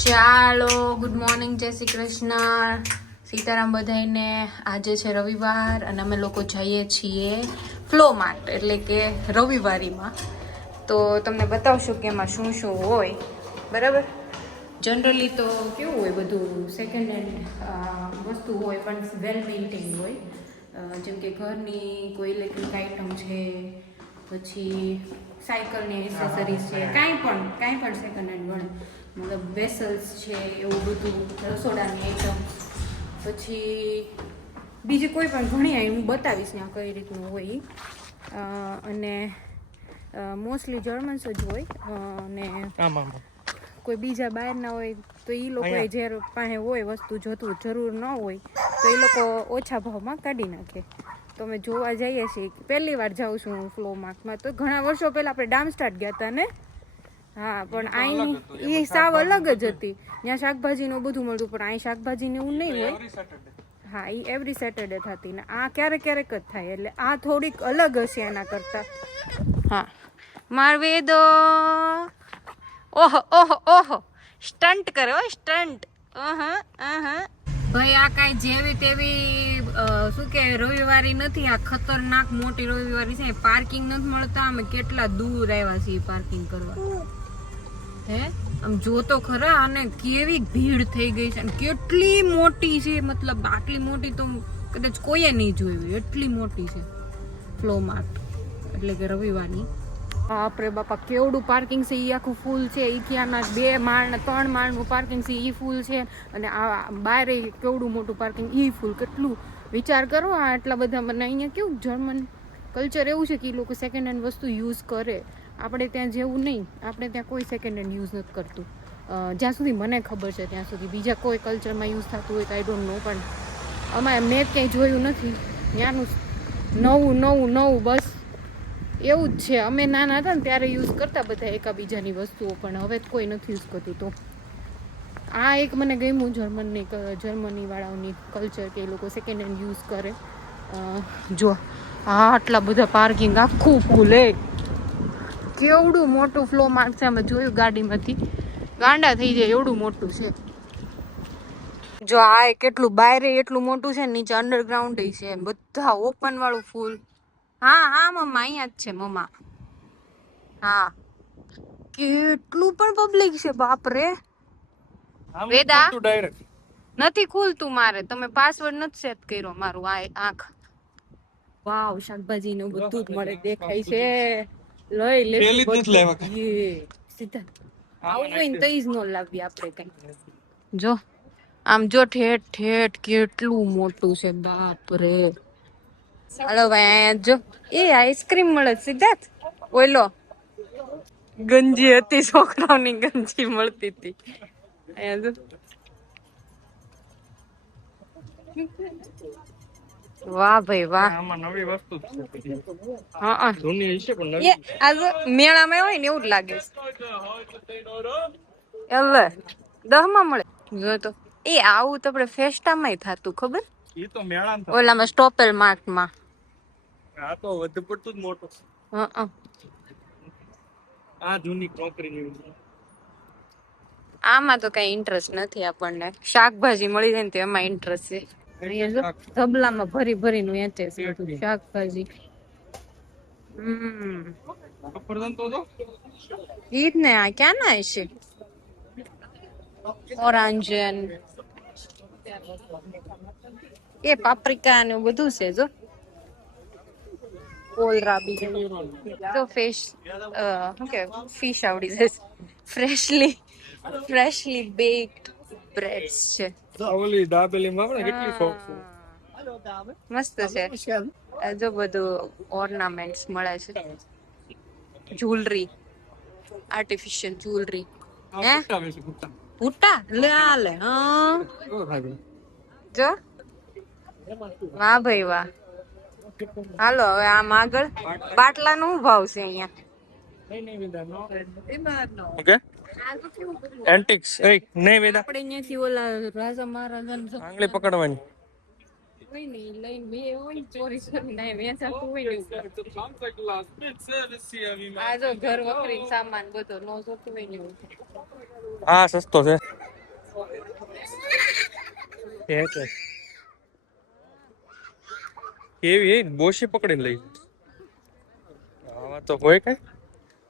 ચાલો good morning, જય શ્રી કૃષ્ણ, સીતારામ બધાઈને. આજે છે રવિવાર અને અમે લોકો જઈએ છીએ ફ્લો માર્ટ એટલે કે રવિવારીમાં. તો તમને બતાવશું કે એમાં શું શું હોય. બરાબર, જનરલી તો કેવું હોય, બધું સેકન્ડ હેન્ડ વસ્તુ હોય પણ વેલ મેન્ટેન હોય. જેમ કે ઘરની કોઈ ઇલેક્ટ્રિક આઇટમ છે, પછી સાયકલની એસેસરીઝ છે, કાંઈ પણ સેકન્ડ હેન્ડ ગણે, મતલબ વેસલ્સ છે, એવું બધું, રસોડાની આઈટમ, પછી બીજી કોઈ પણ ઘણી આવી હું બતાવીશ ને આ કઈ રીતનું હોય. અને મોસ્ટલી જર્મન્સ જ હોય. અને કોઈ બીજા બહારના હોય તો એ લોકોએ જે પાસે હોય વસ્તુ જોતું જરૂર ન હોય તો એ લોકો ઓછા ભાવમાં કાઢી નાખે. તો અમે જોવા જઈએ છીએ, પહેલી વાર જાઉં છું હું ફ્લો માર્ટમાં. તો ઘણા વર્ષો પહેલાં આપણે ડામસ્ટાર્ટ ગયા હતા ને. હા, પણ અહીંની એ સાવ અલગ જ હતી. ત્યાં શાકભાજીનું બધું મળતું, પણ અહીં શાકભાજીને એવું નહીં હોય. હા, એ એવરી સેટરડે થતી ને આ ક્યારેક ક્યારેક જ થાય, એટલે આ થોડીક અલગ હશે એના કરતાં. હા, મારવેદો ઓહો ઓહો ઓહો સ્ટન્ટ કરે હો, સ્ટન્ટ. ભાઈ, આ કાંઈ જેવી તેવી શું કે રવિવારી નથી, આ ખતરનાક મોટી રવિવારી છે. પાર્કિંગ નથી મળતા. અમે કેટલા દૂર આવ્યા છીએ પાર્કિંગ કરવા. હે, આમ જો તો ખરા, અને કેવી ભીડ થઈ ગઈ છે, કેટલી મોટી છે. મતલબ આટલી મોટી તો કદાચ કોઈએ નહીં જોયું, એટલી મોટી છે ફ્લો માર્ટ એટલે કે રવિવારની. બાપરે બાપા, કેવડું પાર્કિંગ છે. એ આખું ફૂલ છે. ઇકિયાના 2 માળ ને 3 માળનું પાર્કિંગ છે, એ ફૂલ છે. અને આ બહાર કેવડું મોટું પાર્કિંગ, એ ફૂલ. કેટલું વિચાર કરો, આ આટલા બધા. મને અહીંયા કેવું જર્મન કલ્ચર એવું છે કે એ લોકો સેકન્ડ હેન્ડ વસ્તુ યુઝ કરે. આપણે ત્યાં જેવું નહીં. આપણે ત્યાં કોઈ સેકન્ડ હેન્ડ યુઝ નથી કરતું, જ્યાં સુધી મને ખબર છે ત્યાં સુધી. બીજા કોઈ કલ્ચરમાં યુઝ થતું હોય તો આઈ ડોન્ટ નો, પણ અમારે મેં ક્યાંય જોયું નથી. ત્યાંનું નવું બસ એવું જ છે. અમે નાના હતા ને ત્યારે યુઝ કરતા બધા એકાબીજાની વસ્તુઓ, પણ હવે કોઈ નથી યુઝ કરતું. તો આ એક મને ગમ્યું જર્મની વાળાઓની કલ્ચર, કે એ લોકો સેકન્ડ હેન્ડ યુઝ કરે. જો આટલા બધા પાર્કિંગ, આખું ફૂલ. કેવડું મોટું ફ્લો માર્ટ છે. અમે જોયું ગાડીમાંથી, ગાંડા થઈ જાય એવડું મોટું છે. જો આ કેટલું બારે એટલું મોટું છે, નીચે અંડરગ્રાઉન્ડ છે, બધા ઓપન વાળું ફૂલ. હા મમ્મા, અહીંયા જ છે મમ્મા. હા, કેટલું પણ પબ્લિક છે, બાપરે. વેદા નથી ખુલતું મારે, તમે પાસવર્ડ નથી સેટ કર્યો. મારું આંખ. વાવ, શાકભાજી નું બધું જ મળે, દેખાય છે. લઈ લે સીધા. આવું હોય ને તો જ ન લાવીએ આપણે કઈ. જો આમ જો, ઠેઠ કેટલું મોટું છે, બાપરે. હાલો ભાઈ, જો એ આઈસ્ક્રીમ મળે સિદ્ધાર્થ. ઓલો ગંજી હતી, છોકરાઓની ગંજી મળતી હતી. વાહ ભાઈ વાહ. મેળામાં હોય ને એવું જ લાગે છે. એટલે 10 માં મળે. જો તો એ આવું તો આપણે ફેસ્ટામાં થતું, ખબર? ઓલામાં સ્ટોપેલ માર્ટમાં. આ તો વધુ પડતું જ મોટું. આ જૂની કોકરી. આમાં તો કઈ ઇન્ટરેસ્ટ નથી આપણને. શાકભાજી મળી જાય ને તો એમાં ઇન્ટરેસ્ટ છે. ધબલામાં ભરી ભરીને વેચે છે શાકભાજી. ઈ જ ને, આ ક્યાં ના હશે? ઓરાંજન એ પાપ્રિકા ને બધું છે. જો કોલરાબી તો ફિશ ફિશ આવડી જશે. ફ્રેશલી બેક્ડ બ્રેડ્સ છે. મસ્ત છે. જો બધું ઓર્નામેન્ટ્સ મળે છે. Jewellery, artificial jewellery. હે ભૂટા લે આલે. જો વાહ ભાઈ વાહ. હાલો હવે આમ આગળ. બાટલા નો ભાવ છે અહીંયા? એન્ટિક્સ નહીં વેદા. આપણે અહીંયાથી ઓલા રાજા મહારાજા આંગળી પકડવાની કોઈ નહીં, લઈને બે હોય ચોરી કરીને વેચાતું હોય ને. આ જો ઘર વખરી સામાન બધો નો જોતું હોય ને. હા, સસ્તો છે. કેવી બોશી પકડીને લઈ આવા તો હોય કઈ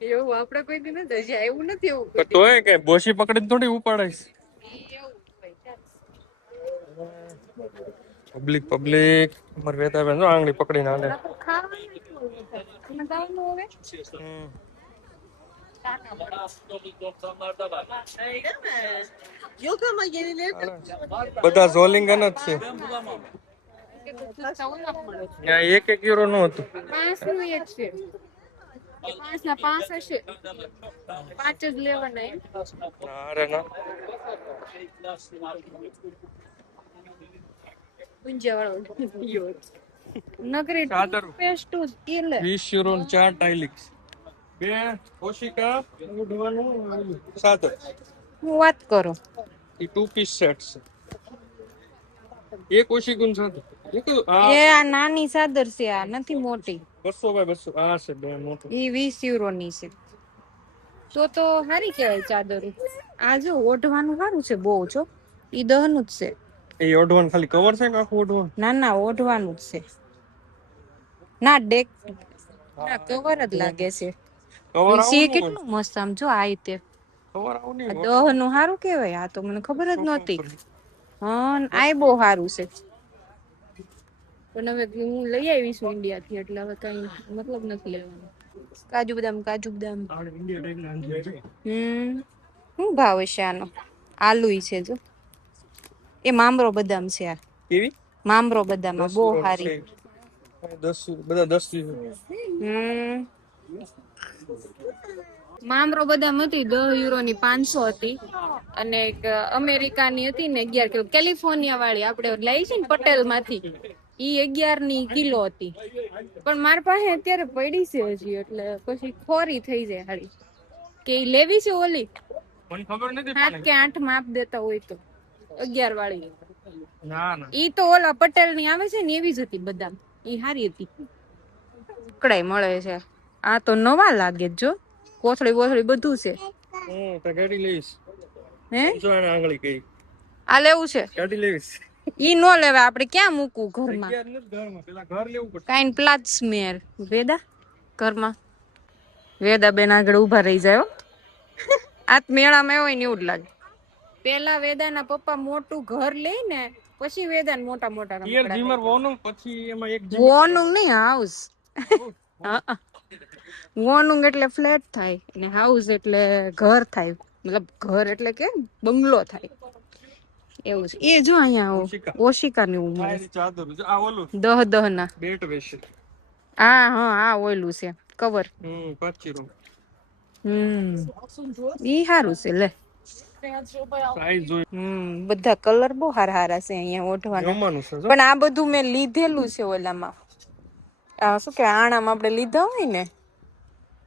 એવું આપણે કોઈ દી નથી હજી એવું નથી એવું પણ તોય કે બોશી પકડીને થોડી ઉપાડાઈશ પબ્લિક અમાર વેતા બેન આંગળી પકડીને હાલે બધા ઝોલિંગન જ છે ત્યાં એક યુરો નું હતું 5 નું એક છે 5 ના 5 હશે 5 જ લેવાના અરે ના નગરી પેસ્ટ એટલે 20 યુરો 4 ટાઇલિક્સ બે ઓશિકા ઉડવાનું સાદર હું વાત કરો એ 2 પીસ સેટ છે એક ઓશિકુન સાદર એ આ નાની ચાદર છે આ નથી મોટી 200 બાય 200 આ છે બે મોટું એ 20 યુરો ની છે તો સારી કહેવાય ચાદર આ જો ઓઢવાનું સારું છે બહુ છો ઈ 10 નું જ છે એ ઓઢવાનું ખાલી કવર છે કે આખું ઓઢવાનું ના ઓઢવાનું જ છે ના ડેક ના કવર જ લાગે છે કવર સી કેટલું મસ્ત આમ જો આ રીતે કવર આવું નહીં 10 નું સારું કહેવાય આ તો મને ખબર જ નહોતી હા આ બહુ સારું છે પણ હવે હું લઈ આવીશ ઇન્ડિયા થી એટલે હવે કઈ મતલબ નથી લેવાનો કાજુ બદામ શું ભાવ છે આનો આલુ છે જો એ મામરો બદામ છે આ કેવી મામરો બદામ બહુ સારી 10 બધા 10 મામરો બદામ હતી 10 યુરો ની 500 હતી અને એક અમેરિકાની હતી ને 11 કિલો કેલિફોર્નિયા વાળી આપણે લઈ છે ને પટેલ માંથી ઈ 11 ની કિલો હતી પણ મારી પાસે અત્યારે પડી છે હજી એટલે પછી ખોરી થઈ જાય હારી કે ઈ લેવી છે ઓલી મને ખબર નથી 7 કે 8 માપ દેતા હોય તો 11 વાળી ના ઈ તો ઓલા પટેલ ની આવે છે ને એવી જ હતી બદામ ઈ હારી હતી કડાઈ મળે છે આ તો નવા લાગે જો કોથળી બધું છે હું તો ગાડી લઈશ હે જો આને આંગળી ગઈ આ લેવું છે ગાડી લેવીશ ઈ નો લેવા આપણે ક્યાં મૂકવું ઘરમાં ઘરમાં પેલા ઘર લેવું પડે કાઈન પ્લાટ્સમેર વેદા ઘરમાં વેદા બેન આગળ ઊભા રહી જાય આ મેળામાં હોય ને એવું જ લાગે પેલા વેદાના પપ્પા મોટું ઘર લે ને પછી વેદાન મોટા મોટા પિયર જીમર વોનું પછી એમાં એક વોનું નહીં હાઉસ વોનું એટલે ફ્લેટ થાય અને હાઉસ એટલે ઘર થાય મતલબ ઘર એટલે કે બંગલો થાય એવું છે એ જો અહીંયા ઓશિકા ની ઉંમર ચાદર આ ઓલું 10 ના બેટ વેશે આ ઓયલું છે કવર 25 ઈ હારું છે લે સાઈઝ જોઈ બધા કલર બહુ હારા છે અહીંયા ઓઢવાના જમવાનું છે પણ આ બધું મેં લીધેલું છે ઓલામાં શું કે આણામાં આપણે લીધા હોય ને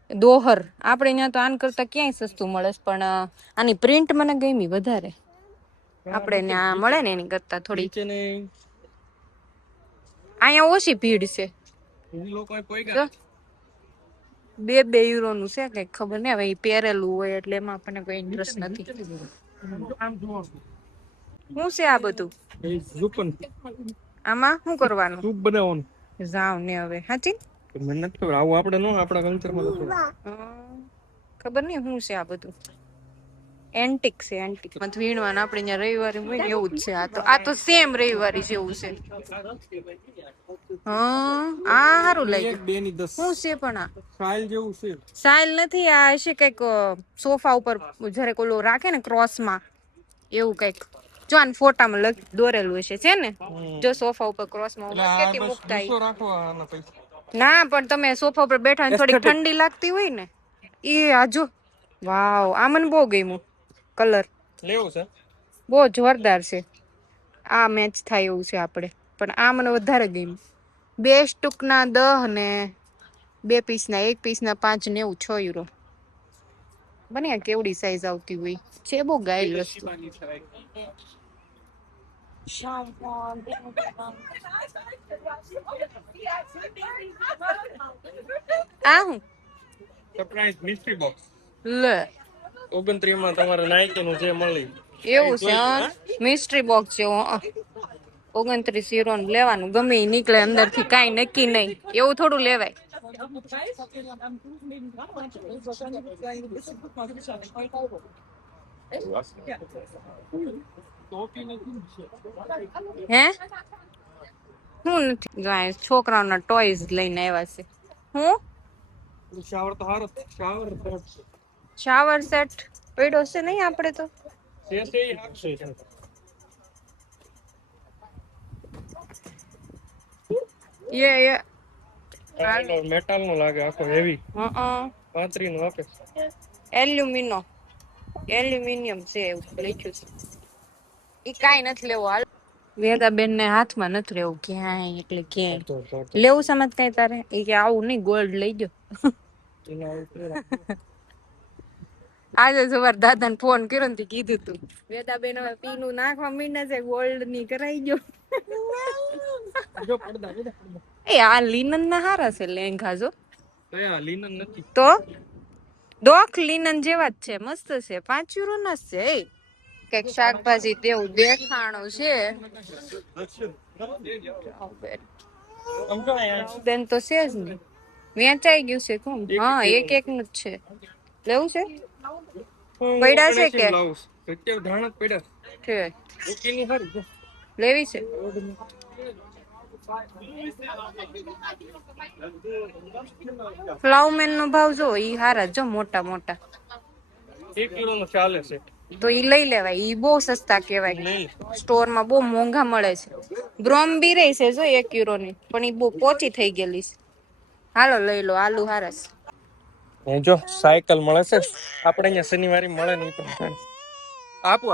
દોહર આપણે અહીંયા તો આન કરતા ક્યાંય સસ્તું મળે પણ આની પ્રિન્ટ મને ગમી વધારે આપણે ત્યાં મળે ને એની કરતા થોડી અહીંયા ઓછી ભીડ છે 2 યુરો નું છે કઈ ખબર નહીં હવે પહેરેલું હોય એટલે એમાં આપણને કોઈ ઇન્ટરેસ્ટ નથી શું છે આ બધું આમાં શું કરવાનું સૂપ બનાવવાનું જાવ ને હવે સાચી મને નથી ખબર આવું આપણે નો આપણા કલ્ચરમાં ખબર નહીં શું છે આ બધું એન્ટિક છે એન્ટિક માં વીણવાનું આપણે અહીંયા રવિવારે હોય ને એવું જ છે આ તો સેમ રવિવારી જેવું છે આ સારું લાગ્યું શું છે પણ આ સાઇલ જેવું છે સાઇલ નથી આ હશે કઈક સોફા ઉપર જયારે ઓલો રાખે ને ક્રોસમાં એવું કઈક જો આને ફોટામાં દોરેલું હશે છે ને જો સોફા ઉપર ક્રોસમાં કેટલી મુકતા ના પણ તમે સોફા ઉપર બેઠા થોડી ઠંડી લાગતી હોય ને એ આજો વાવ આ મને બહુ ગમ્યું કલર લેવું છે બહુ જોરદાર છે આ મેચ થાય એવું છે આપણે પણ આ મને વધારે ગમ્યું 2 સ્ટુકના 10 ને 2 પીસના 1 પીસના 5 ને એવું 6 યુરો બને કેવડી સાઈઝ આવતી હોય છે બહુ ગાયલ વસ્તુ આ હું સરપ્રાઈઝ મિસ્ટ્રી બોક્સ લે 29 માં તમારે નાઈકી નું જે મળી એવું છે મિસ્ટ્રી બોક્સ છે €29 લેવાનું, ગમે ઈ નીકળે અંદરથી, કાંઈ નક્કી નહીં, એવું થોડું લેવાય. હે શું નથી? જો આ છોકરાઓના ટોયઝ લઈને આવ્યા છે. હું શાવર તો હારો શાવર સેટ પડ્યો છે નહીં આપણે તો. મેટલ નું લાગે આખો હેવી. પાત્રી નું આપે. એલ્યુમિનિયમ છે એવું લખ્યું છે. ઈ કાઈ નથી લેવું. હાલ વેદાબેન ને હાથમાં નથી રહેવું ક્યાંય, એટલે ક્યાંય લેવું સમજ કઈ તારે? ઈ કે આવું નહીં, ગોલ્ડ લઈ ગયો. આજે સવાર દાદા ને ફોન કર્યો ને કીધું તું વેદાબેન હવે પીનું નાખવા મીંડા છે, ગોલ્ડ ની કરાઈ ગયો. એ આ લિનન ના હારા છે લેંઘા જો. લિનન નથી તો ડોક લિનન જેવા જ છે, મસ્ત છે, €5 ના જ છે. કઈક શાકભાજી તેવું દેખાણું છે. બેન તો છે જ ને, વેચાઈ ગયું છે કોણ? હા, એક નું જ છે. લેવું છે? પડ્યા છે કે લેવી છે? ફ્લાવમેન નો ભાવ જો, ઈ હારા જો, મોટા મોટા €1 નો ચાલે છે, તો ઈ લઈ લેવાય. ઈ બહુ સસ્તા કેવાય, સ્ટોર માં બહુ મોંઘા મળે છે. બ્રોમ બી રહી છે જો €1 ની, પણ ઈ બહુ પોચી થઈ ગયેલી છે. હાલો લઈ લો, આલુ હારસ. જો સાયકલ મળે છે આપણે અહીંયા શનિવારે મળે નહીં, પણ આપું.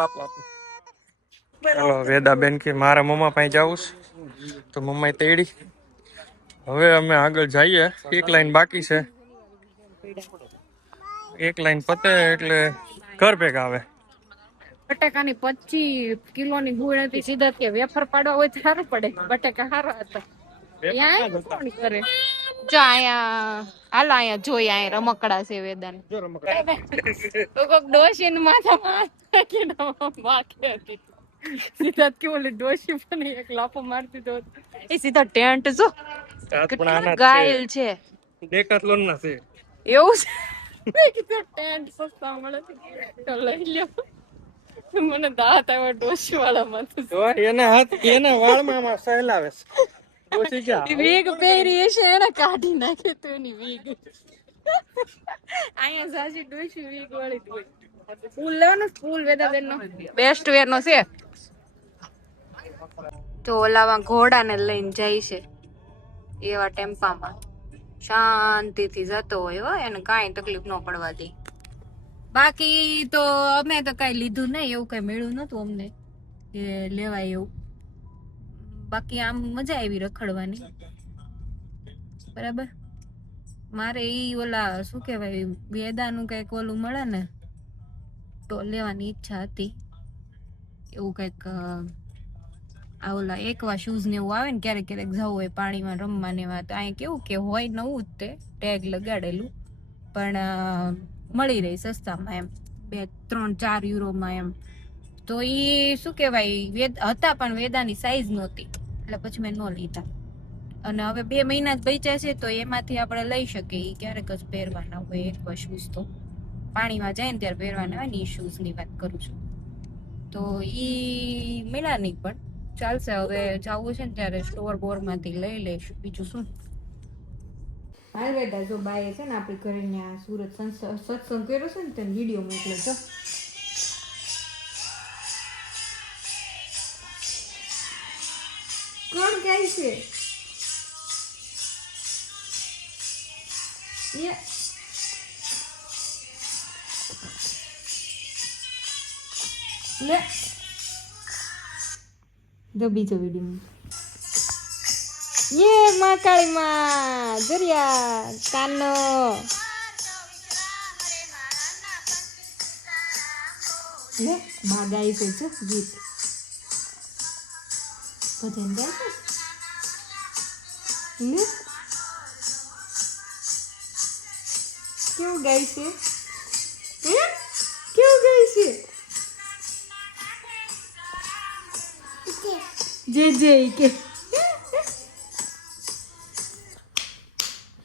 ચાલો વેદાબેન કે મારા મમ્મા પાસે જાવું તો મમ્માએ તેડી. હવે અમે આગળ જઈએ. એક લાઈન બાકી છે, એક લાઈન પતે એટલે ઘર ભેગા આવે. બટાકાની 25 કિલોની ગુણ હતી. સીધા કે વેફર પાડવા હોય તો સારું પડે. બટાકા સારા હતા. કોણ કરે? જો અહીંયા હાલો, અહીંયા જોઈ, અહીંયા રમકડા છે વેદાન. તો કોક ડોશી ને માથામાં બાકી હતી. સીધા કે ઓલી ડોશી પણ એક લાફો મારતી તો એ સીધા ટેન્ટ જો ગાયલ છે. ડેકાથલોન ના છે એવું છે. મેં કીધું ટેન્ટ સસ્તા મળે તો લઈ લ્યો. મને દાંત આવ્યો ડોશી વાળામાં. એના હાથ એના વાળમાં સહેલાવે છે. ડોશી ક્યાં વીગ પહેરી છે એને કાઢી નાખે તો એની વીગ. અહીંયા સાચી ડોશી વીગ વાળી હોય. ફૂલ લેવાનું, ફૂલ વેદાબેન નો બેસ્ટ વેર નો છે. તો ઓલામાં ઘોડાને લઈને જાય છે એવા ટેમ્પામાં, શાંતિથી જતો હોય હો, એને કાંઈ તકલીફ ન પડવા દે. બાકી તો અમે તો કઈ લીધું નહીં, એવું કઈ મળ્યું નતું અમને કે લેવાય એવું. બાકી આમ મજા આવી રખડવાની, બરાબર. મારે ઈ ઓલા શું કેવાય વેદાનું કઈક ઓલું મળે ને તો લેવાની ઈચ્છા હતી. એવું કઈક આ ઓલા એકવા શૂઝ ને એવું આવે ને, ક્યારેક ક્યારેક જવું હોય પાણીમાં રમવા ને એવા, તો અહીંયા કેવું કે હોય નવું જ તે ટેગ લગાડેલું, પણ મળી રહી સસ્તામાં એમ, €2-3-4 એમ. તો ઈ શું કેવાય હતા, પણ વેદાની સાઈઝ નહોતી, એટલે પછી મેં ન લીધા. અને હવે 2 મહિના જ બચ્યા છે, તો એમાંથી આપણે લઈ શકીએ. ક્યારેક જ પહેરવાના હોય એકવા શૂઝ, તો પાણીમાં જાય ને ત્યારે પહેરવાના હોય ને, ઈ શૂઝ ની વાત કરું છું. તો ઈ મળ્યા નહીં, પણ ચાલશે. હવે જવું છે ને ત્યારે સ્ટોર બોર માંથી લઈ લઈશું, બીજું શું. હાલ બેટા, જો બાએ છે ને આપણી ઘરે આ સુરત સત્સંગ કર્યો છે ને, તેને વિડીયો મોકલ્યો છો. કોણ ગાય છે? લે જો બીજો વિડીયો. યે માં કાળી માં દરિયા કાનો. લે માં ગાય છે જો ગીત, ભજન ગાય છે. લે કેવું ગાય છે? કેવું ગાય છે? જે જે ઈ કે